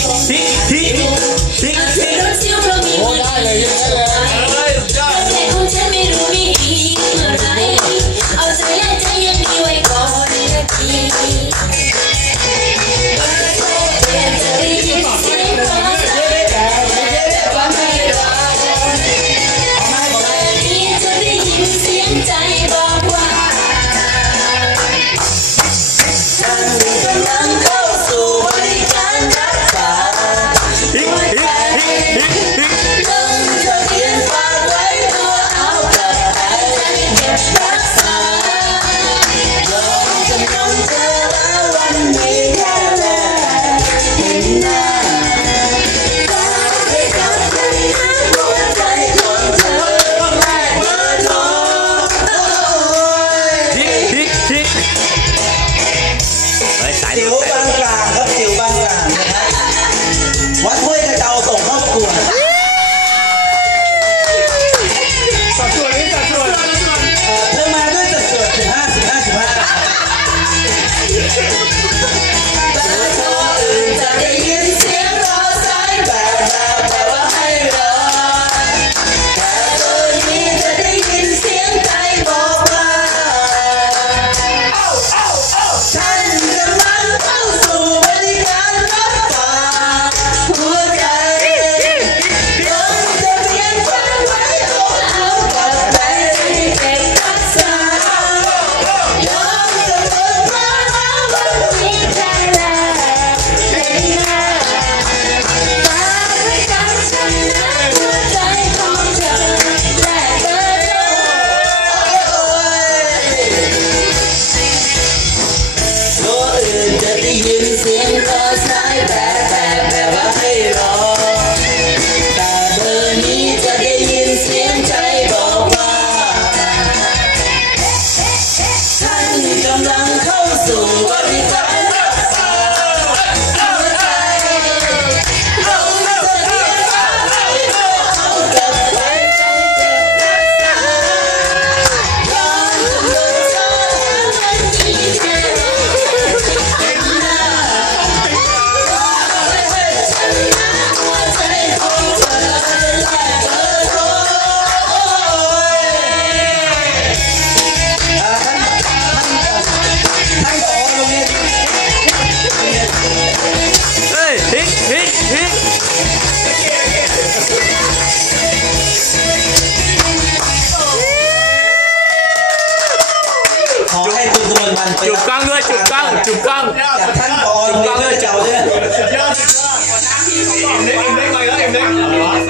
ทิ้งทิ้งทิ้งทิ้งโอ้ได้เลยยังได้เลยยสุดยอและใจยังดีไว้อนนา 你好尴。chụp căng nữa chụp căng chụp căng. Chụp căng. Nữa chụp căng.